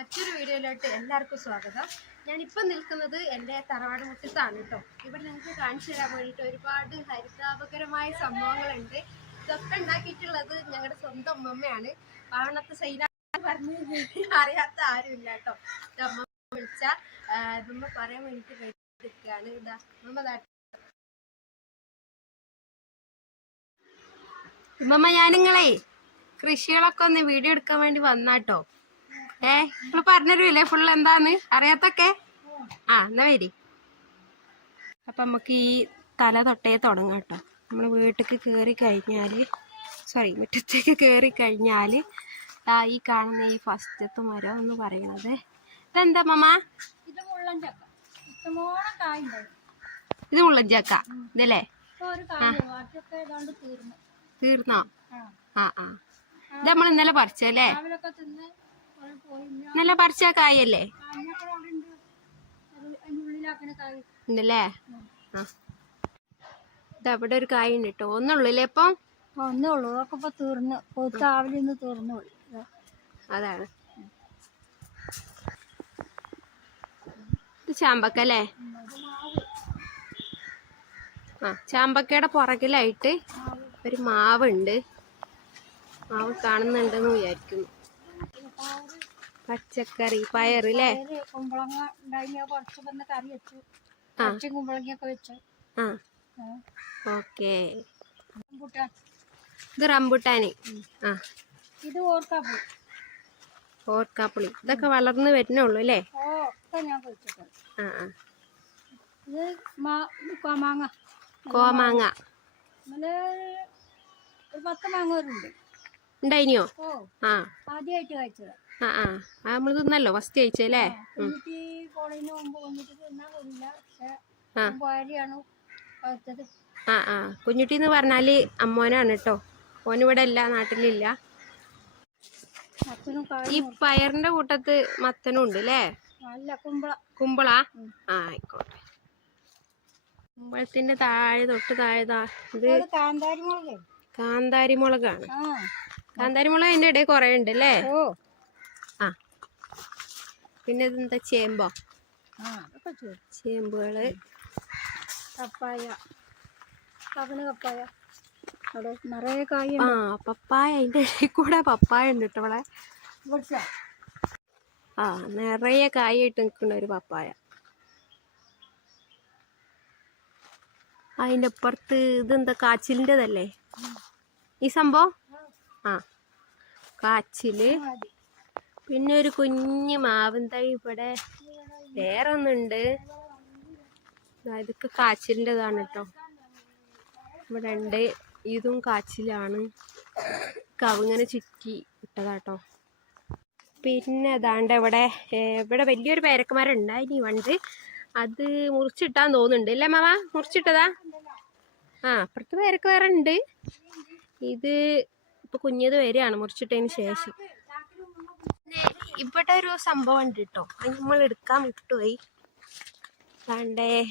മറ്റൊരു വീഡിയോയിലോട്ട് എല്ലാവർക്കും സ്വാഗതം. ഞാനിപ്പോൾ നിൽക്കുന്നത് എന്റെ തറവാട് മുറ്റത്താണ് കേട്ടോ. ഇവിടെ നിങ്ങൾക്ക് കാണിച്ചു തരാൻ വേണ്ടിയിട്ട് ഒരുപാട് ഹരിതാപകരമായ സംഭവങ്ങളുണ്ട്. ഇതൊക്കെ ഉണ്ടാക്കിയിട്ടുള്ളത് ഞങ്ങളുടെ സ്വന്തം അമ്മമ്മയാണ്. പാവണത്തെ സൈന പറഞ്ഞ് അറിയാത്ത ആരുമില്ല കേട്ടോ. അമ്മ വിളിച്ച അമ്മ പറയാൻ വേണ്ടിയിട്ട് എടുക്കുകയാണ് ഇതാ അമ്മ ദാ ഉമ്മമ്മ ഞാനിങ്ങളെ കൃഷികളൊക്കെ ഒന്ന് വീഡിയോ എടുക്കാൻ വേണ്ടി വന്നാട്ടോ. ഏ നിങ്ങൾ പറഞ്ഞുതരുമില്ലേ ഫുൾ എന്താന്ന്? അറിയാത്തൊക്കെ? ആ എന്നാ വരി. അപ്പൊ നമുക്ക് ഈ തല തൊട്ടേ തുടങ്ങാം കേട്ടോ. നമ്മൾ വീട്ടിലേക്ക് കയറി കഴിഞ്ഞാൽ സോറി മുറ്റത്തേക്ക് കയറി കഴിഞ്ഞാൽ ദാ ഈ കാണുന്ന ഈ ഫസ്റ്റത്തെ മരം എന്ന് പറയണത്. ഇതെന്താ മമ്മ ഇത് മുള്ളഞ്ചക്ക. ഇതല്ലേ? തീർന്നു. ആ. ആ ആ. ഇത് നമ്മൾ ഇന്നലെ പറിച്ചല്ലേ ഇന്നലെ പറിച്ച കായല്ലേ? ഉണ്ടല്ലേ ആ. ഇതവിടെ ഒരു കായ ഉണ്ട് കേട്ടോ. ഒന്നുള്ളൂല്ലേ ഇപ്പം? ഒന്നേ ഉള്ളൂ അതൊക്കെ ഇപ്പൊ തീർന്ന്. പൊത്ത് ആവിലൊന്ന് തീർന്നു. അതാണ്. ചാമ്പക്കല്ലേ ആ ചാമ്പക്കയുടെ പുറകിലായിട്ട് ഒരു മാവുണ്ട്. മാവ് കാണുന്നുണ്ടെന്ന് വിചാരിക്കുന്നു. പച്ചക്കറി പയർ അല്ലേ കുമ്പളങ്ങ ഉണ്ടായി കുറച്ച് വന്ന് കറി വെച്ചു. ആ. കുറച്ച് കുമ്പളങ്ങയൊക്കെ വെച്ചു. ആ. ആ. ഓക്കെ. ഇത് റംബുട്ടാന്. ആ. ഇത് ഓർക്കാപ്പൂ ഓർക്കാപ്പുളി. ഇതൊക്കെ വളർന്ന് വരുന്നുള്ളു അല്ലേ? ആ കോമാങ്ങ പത്ത് മാങ്ങ വരുന്നുണ്ട് ഉണ്ടായിനിയോ? ആ. ആദ്യമായിട്ട് കഴിച്ചതാ. ആ ആ. ആ നമ്മൾ തിന്നല്ലോ ഫസ്റ്റ് കഴിച്ചല്ലേ ആ. ആ. കുഞ്ഞുട്ടി എന്ന് പറഞ്ഞാൽ അമ്മോനാണ് കേട്ടോ ഓനിവിടെ അല്ല നാട്ടിലില്ല. ഈ പയറിന്റെ കൂട്ടത്ത് മത്തനും ഉണ്ട് അല്ലേ കുമ്പള. ആ ആയിക്കോട്ടെ. കുമ്പളത്തിന്റെ താഴെ തൊട്ട് താഴെ ഇത് കാന്താരി മുളകേ കാന്താരി മുളകാണ് കാന്താരി മുളക് അതിന്റെ ഇടയിൽ കൊറേ ഉണ്ട് അല്ലേ പിന്നെ ഇതെന്താ? ചേമ്പോ. ചേമ്പുകൾ. പപ്പായ. പവന പപ്പായ. അവിടെ നിറയെ കായ ആ പപ്പായ. അതിന്റെ ഇടയിൽ കൂടെ പപ്പായ ഉണ്ട് കേട്ടോ ഇവിടെ. ആ നിറയെ കായ ഇട്ട് നിൽക്കുന്ന ഒരു പപ്പായ. അതിന്റെ അപ്പുറത്ത് ഇതെന്താ? കാച്ചിലിന്റെതല്ലേ? ഈ സംഭവം? ആ. കാച്ചിൽ. പിന്നെ ഒരു കുഞ്ഞു മാവൻ തൈ ഇവിടെ വേറെ ഒന്നുണ്ട് ഇതൊക്കെ കാച്ചിലിന്റെതാണ് കേട്ടോ ഇവിടെ ഉണ്ട് ഇതും കാച്ചിലാണ്. കവുങ്ങനെ ചുറ്റി ഇട്ടതാട്ടോ പിന്നെ അതാണ്ട് ഇവിടെ ഇവിടെ വലിയൊരു പേരക്കമരം ഉണ്ടായിനി അത് മുറിച്ചിട്ടാൻ തോന്നുന്നുണ്ട്. അല്ലേ മാമ? മുറിച്ചിട്ടതാ? ആ അപ്പുറത്ത് പേരക്കമരം ഉണ്ട് ഇത് ഇപ്പൊ കുഞ്ഞത് വരികയാണ് മുറിച്ചിട്ടതിന് ശേഷം. ഇവിടെ ഒരു സംഭവം ഉണ്ട് കേട്ടോ അത് നമ്മൾ എടുക്കാൻ വിട്ടുപോയി. കണ്ടേ.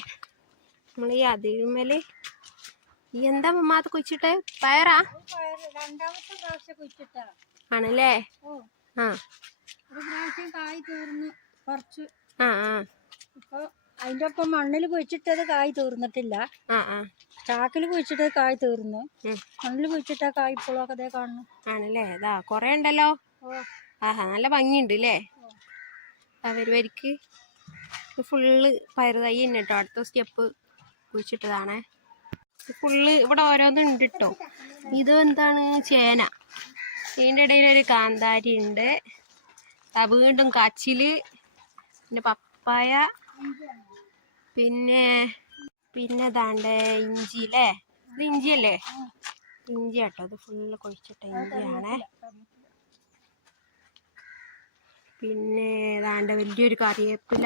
നമ്മൾ ഈ അതിരുമൽ ഈ എന്താ മമ്മാത് കുച്ചിട്ട് കുഴിച്ചിട്ട്? പയറാ? കുഴിച്ചിട്ടാ. ആണല്ലേ? ആ. ആ ആ. അതിന്റെ ഒപ്പം മണ്ണിൽ കുഴിച്ചിട്ടത് കായ് തീർന്നിട്ടില്ല. ചാക്കിൽ കുഴിച്ചിട്ടത് കായ് തീർന്നു. മണ്ണിൽ കുഴിച്ചിട്ട കായ് ഇപ്പോഴൊക്കെ കാണുന്നു. ആണല്ലേ? ഇതാ കൊറേ ഉണ്ടല്ലോ. ഓ. ആഹാ നല്ല ഭംഗിയുണ്ട് അല്ലേ അവർ വരിക്ക്. ഫുള്ള് പയറ് തൈ തന്നെ കേട്ടോ അടുത്ത സ്റ്റെപ്പ് കുഴിച്ചിട്ടതാണേ. ഫുള്ള് ഇവിടെ ഓരോന്നുണ്ട് കേട്ടോ ഇത് എന്താണ്? ചേന. ഇതിന്റെ ഇടയിൽ ഒരു കാന്താരി ഉണ്ട്. വീണ്ടും കച്ചിൽ പിന്നെ പപ്പായ. പിന്നെ പിന്നെ ദാണ്ട് ഇഞ്ചി അല്ലേ ഇത് ഇഞ്ചിയല്ലേ? ഇഞ്ചി കേട്ടോ ഇത് ഫുള്ള് കുഴിച്ചിട്ട ഇഞ്ചിയാണേ. പിന്നെ ഏതാണ്ട് വലിയൊരു കറിവേപ്പില.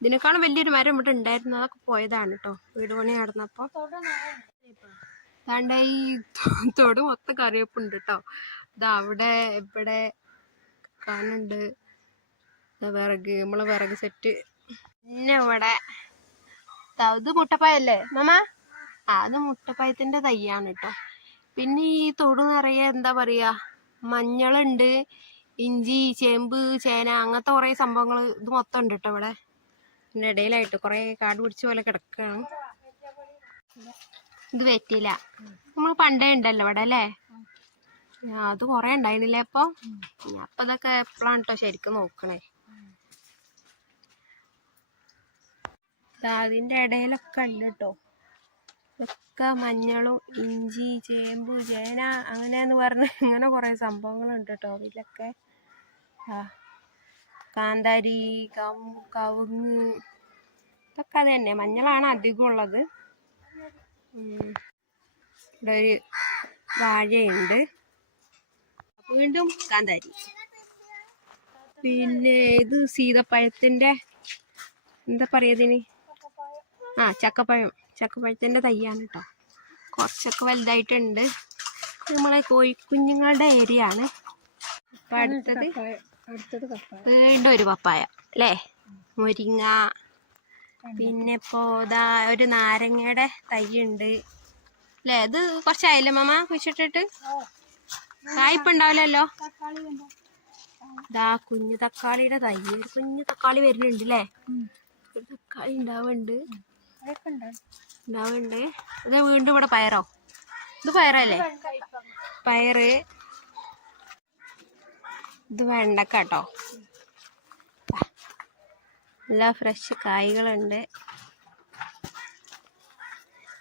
ഇതിനേക്കാളും വലിയൊരു മരം ഇവിടെ ഉണ്ടായിരുന്നു. അതൊക്കെ പോയതാണ് കേട്ടോ വീട് പണി നടന്നപ്പോൾ ദാണ്ട ഈ തോട് മൊത്തം കറിവേപ്പുണ്ട് കേട്ടോ ഇതാ അവിടെ ഇവിടെ കാണുന്നുണ്ട്. ദാ വിറക്. നമ്മളെ വിറക് സെറ്റ്. പിന്നെ ഇവിടെ അത് മുട്ടപ്പായല്ലേ? മാമ? ആ അത് മുട്ടപ്പായത്തിന്റെ തയ്യാണ് കേട്ടോ പിന്നെ ഈ തോട് നിറയെ എന്താ പറയാ? മഞ്ഞളുണ്ട്. ഇഞ്ചി ചേമ്പ് ചേന അങ്ങനത്തെ കുറേ സംഭവങ്ങൾ ഇത് മൊത്തം ഉണ്ട് കേട്ടോ ഇവിടെ. പിന്നെ ഇടയിലായിട്ട് കുറേ കാട് പിടിച്ച പോലെ കിടക്കുകയാണ് ഇത് വെറ്റില. നമ്മൾ പണ്ടേ ഉണ്ടല്ലോ ഇവിടെ അല്ലേ? അത് കുറേ ഉണ്ടായിരുന്നില്ലേ അപ്പൊ ഞാൻ അപ്പൊ ഇതൊക്കെ എപ്പോഴാണ് കേട്ടോ ശരിക്കും നോക്കണേ. അതിന്റെ ഇടയിലൊക്കെ ഉണ്ട് കേട്ടോ ഇതൊക്കെ മഞ്ഞളും ഇഞ്ചി ചേമ്പ് ചേന അങ്ങനെയെന്ന് പറഞ്ഞ് ഇങ്ങനെ കുറേ സംഭവങ്ങളുണ്ട് കേട്ടോ അതിലൊക്കെ. കാന്താരി കവുങ്ങ് ഇതൊക്കെ അത് തന്നെ. മഞ്ഞളാണ് അധികം ഉള്ളത്. ഇവിടെ ഒരു വാഴയുണ്ട്. വീണ്ടും കാന്താരി. പിന്നെ ഇത് സീതപ്പഴത്തിന്റെ എന്താ പറയതിന് ആ ചക്കപ്പഴം. ചക്കപ്പഴത്തിന്റെ തയ്യാണ് കേട്ടോ. കുറച്ചൊക്കെ വലുതായിട്ടുണ്ട്. നമ്മളെ കോഴിക്കുഞ്ഞുങ്ങളുടെ ഏരിയ ആണ് അപ്പൊ അടുത്തത് വീണ്ടും ഒരു പപ്പായ അല്ലേ? മുരിങ്ങ പിന്നെ ഇപ്പോ ഇതാ ഒരു നാരങ്ങയുടെ തൈയുണ്ട്. അല്ലേ? ഇത് കുറച്ചായില്ലേ മാമ കുഴിച്ചിട്ടിട്ട്? കായ്പുണ്ടാവില്ലല്ലോ ഇതാ കുഞ്ഞു തക്കാളിയുടെ തൈ. ഒരു കുഞ്ഞു തക്കാളി വരുന്നുണ്ട് അല്ലേ? തക്കാളി ഉണ്ടാവുന്നുണ്ട്. ഉണ്ടാവുണ്ട് ഉണ്ടോ ഉണ്ടാവുന്നുണ്ട്. ഇത് വീണ്ടും ഇവിടെ പയറോ? ഇത് പയറല്ലേ? പയറ്. ഇത് വെണ്ടക്ക കേട്ടോ നല്ല ഫ്രഷ് കായ്കളുണ്ട്.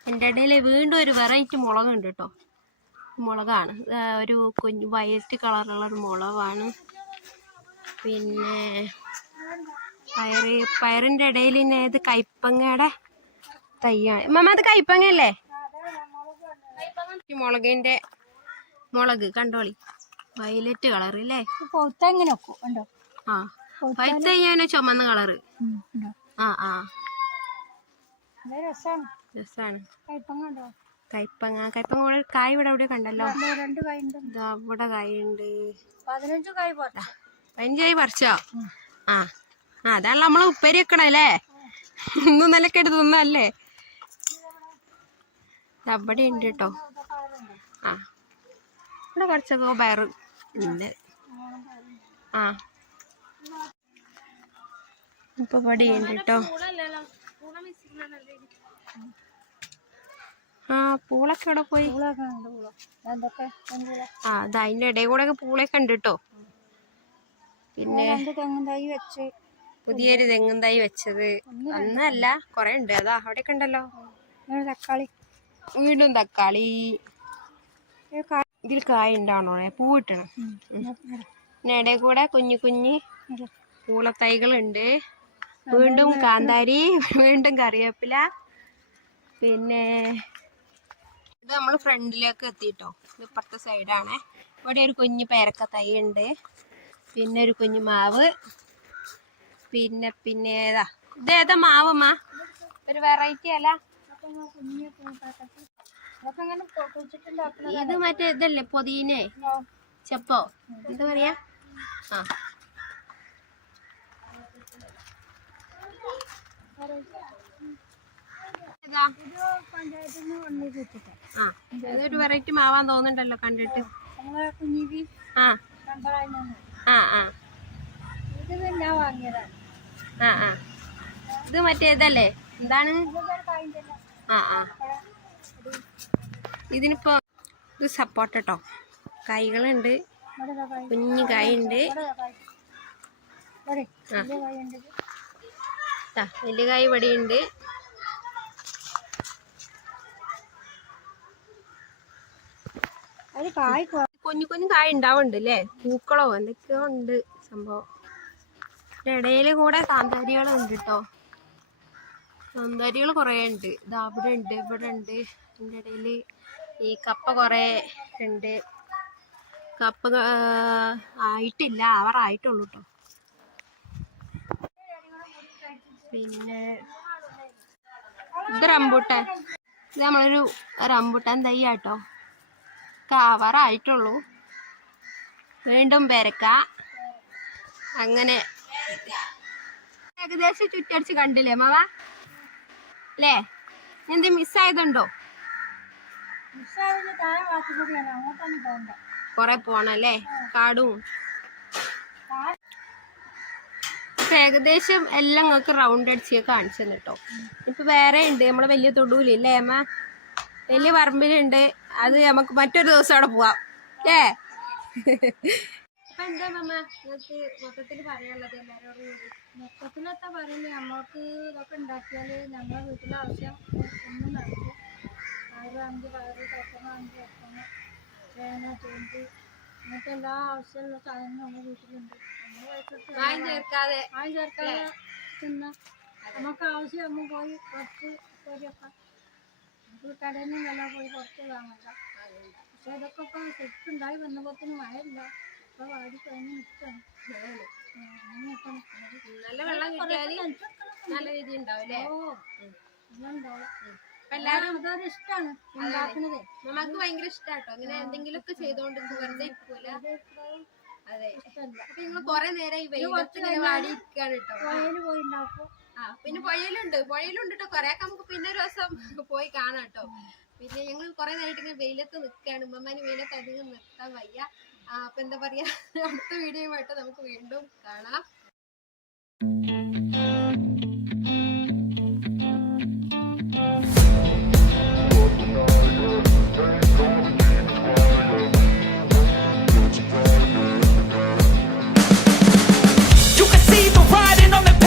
എന്റെ ഇടയിൽ വീണ്ടും ഒരു വെറൈറ്റി മുളകുണ്ട് കേട്ടോ മുളകാണ്. ഒരു കുഞ്ഞ് വയറ്റ് കളറുള്ള ഒരു മുളകാണ്. പിന്നെ പയറ് പയറിന്റെ ഇടയിൽ തന്നെ ഇത് കൈപ്പങ്ങയുടെ തയ്യാണ് മമ്മ അത് കൈപ്പങ്ങയല്ലേ? മുളകിന്റെ മുളക് കണ്ടോളി. വയലറ്റ് കളർ അല്ലേ പൗത്ത വെക്കും ഉണ്ടോ ആ പഴുത്ത കഴിഞ്ഞാൽ ചുമന്ന കളറ്? ആ ആ. രസമാണ് രസാണ്. കയ്പങ്ങ ഉണ്ടോ? കൈപ്പങ്ങ കൈപ്പങ്ങ ഇവിടെ കായ് ഇവിടെ എവിടെ കണ്ടല്ലോ? അവിടെ രണ്ട് കായ് ഉണ്ട് പതിനഞ്ച് കായ് പറിച്ചോ? ആ ആ അതാണ് നമ്മൾ ഉപ്പേരി വെക്കണല്ലേ ഇന്നും നിലക്കെ എടുത്ത് തിന്നല്ലേ? അവിടെ ഉണ്ട് കേട്ടോ ആ. ഇവിടെ കുറച്ചൊക്കെ പയറ്. ഉണ്ട് ആ. ഇപ്പൊ ഇവിടെ ഉണ്ട് കേട്ടോ ആ പൂളൊക്കെ ഇവിടെ പോയി? ആ അത് അതിന്റെ ഇടയിൽ കൂടെ ഒക്കെ പൂളൊക്കെ ഉണ്ട് കേട്ടോ പിന്നെ പുതിയൊരു തെങ്ങും തൈ വെച്ചത്. ഒന്നല്ല കൊറേ ഉണ്ട്. അതാ അവിടെയൊക്കെ ഉണ്ടല്ലോ. തക്കാളി. വീണ്ടും തക്കാളി. ഇതിൽ കായ ഉണ്ടാവണോ പൂവിട്ടണം കിട്ടണം. പിന്നെ ഇടയിൽ കൂടെ കുഞ്ഞു കുഞ്ഞു ഇത്. പൂളത്തൈകളുണ്ട് വീണ്ടും കാന്താരി വീണ്ടും കറിവേപ്പില. പിന്നെ ഇത് നമ്മൾ ഫ്രണ്ടിലേക്ക് എത്തിയിട്ടോ. ഇത് ഇപ്പുറത്തെ സൈഡാണ്. ഇവിടെ ഒരു കുഞ്ഞു പേരക്ക തൈ ഉണ്ട് പിന്നെ ഒരു കുഞ്ഞു മാവ്. പിന്നെ പിന്നെ ഏതാ? ഇതേതാ മാവമ്മ ഒരു വെറൈറ്റി അല്ല. ഇത് മറ്റേ ഇതല്ലേ പൊതീനെ? ചെപ്പോ? എന്താ പറയാ? ആ. ഇതൊരു വെറൈറ്റി മാവാൻ തോന്നുന്നുണ്ടല്ലോ കണ്ടിട്ട്. ആ. ആ ആ. ആ ആ. ഇത് മറ്റേ ഇതല്ലേ? എന്താണ്? ആ ആ. ഇതിനിപ്പോ ഇത് സപ്പോർട്ട് കേട്ടോ കായ്കളുണ്ട് കുഞ്ഞു കായുണ്ട്. വലിയ കായ് ഉണ്ട് ഇത്. ആ വലിയ കായ് ഇവിടെ ഉണ്ട് അത് കായ് കൊ- കുഞ്ഞു കുഞ്ഞു കായ ഉണ്ടാവുന്നുണ്ട് അല്ലേ പൂക്കളോ എന്തൊക്കെയോ ഉണ്ട് സംഭവം. ഇടയിൽ കൂടെ കാന്താരികളുണ്ട് കേട്ടോ കാന്താരികൾ കുറേ ഉണ്ട്. ഇതാ അവിടെ ഉണ്ട് ഇവിടെ ഉണ്ട്. അതിന്റെ ഇടയിൽ ഈ കപ്പ കുറേ ഉണ്ട്. കപ്പ ആയിട്ടില്ല. അവർ ആയിട്ടുള്ളൂ കേട്ടോ പിന്നെ ഇത് റംബൂട്ടാൻ. ഇത് നമ്മളൊരു റംബൂട്ടാൻ തൈ കേട്ടോ കവറായിട്ടുള്ളൂ വീണ്ടും പെരക്ക. അങ്ങനെ ഏകദേശം ചുറ്റടിച്ച് കണ്ടില്ലേ മാവ? അല്ലേ? എന്ത് മിസ്സായതുണ്ടോ കൊറേ പോണല്ലേ? കാടും. ഇപ്പൊ ഏകദേശം എല്ലാം നിങ്ങൾക്ക് റൗണ്ട് അടിച്ച് കാണിച്ചു കേട്ടോ. ഇപ്പൊ വേറെ ഉണ്ട്. നമ്മളെ വലിയ തൊടുവില്ലേ അമ്മ? വലിയ പറമ്പിലുണ്ട്. അത് നമുക്ക് മറ്റൊരു ദിവസം അവിടെ പോവാം. ഏ അപ്പൊ എന്താ മമ്മ നിങ്ങൾക്ക് മൊത്തത്തിൽ പറയാനുള്ളത് എല്ലാരോടും കൂടി. മൊത്തത്തിലെത്താ പറയില്ലേ? നമ്മൾക്ക് ഇതൊക്കെ ഉണ്ടാക്കിയാൽ നമ്മളെ വീട്ടിലെ ആവശ്യം ഒന്നും നടക്കും പയറ് അഞ്ച് പയറ് തത്തങ്ങ അഞ്ച് ചേന ചേമ്പ് ഇങ്ങനത്തെ എല്ലാ ആവശ്യമുള്ള സാധനങ്ങളും നമ്മുടെ വീട്ടിലുണ്ട്. വാങ്ങി ചേർക്കാതെ. തിന്ന. നമുക്ക് ആവശ്യം നമ്മൾ പോയി കുറച്ച് പൊരിയൊക്കെ നമുക്ക് കടയിൽ നിന്ന് വില പോയി കുറച്ച് വാങ്ങണ്ട പക്ഷെ ഇതൊക്കെ ഇപ്പം ഉണ്ടായി വന്നപ്പോത്തിന് മഴയില്ല. ഇപ്പൊ വാടി കഴിഞ്ഞ് നിൽക്കണം നല്ല വെള്ളം കിട്ടിയാൽ നല്ല രീതി ഉണ്ടാവും അല്ലേ? ഓ അപ്പൊ എല്ലാരും അതൊരു ഇഷ്ടമാണ് ഉണ്ടാക്കുന്നതേ മമ്മക്ക് ഭയങ്കര ഇഷ്ടാട്ടോ. അങ്ങനെ എന്തെങ്കിലുമൊക്കെ ചെയ്തോണ്ട് വെറുതെ ഇരിക്കൂല. അതെ. അപ്പൊ നിങ്ങൾ കൊറേ നേരം ഈ വെയിലത്ത് ഇങ്ങനെ വാടി ഇരിക്കാണ് കേട്ടോ ആ പിന്നെ പുഴയിലുണ്ട് പുഴയിലുണ്ട് കേട്ടോ കൊറേ ഒക്കെ നമുക്ക് പിന്നെ ഒരു ദിവസം പോയി കാണാം കേട്ടോ പിന്നെ ഞങ്ങൾ കൊറേ നേരമായിട്ട് ഇങ്ങനെ വെയിലത്ത് നിൽക്കുകയാണ് ഉമ്മമാന് വെയിലത്ത് അധികം നിർത്താൻ വയ്യ. അപ്പൊ എന്താ പറയാ? അടുത്ത വീഡിയോ ആയിട്ട് നമുക്ക് വീണ്ടും കാണാം.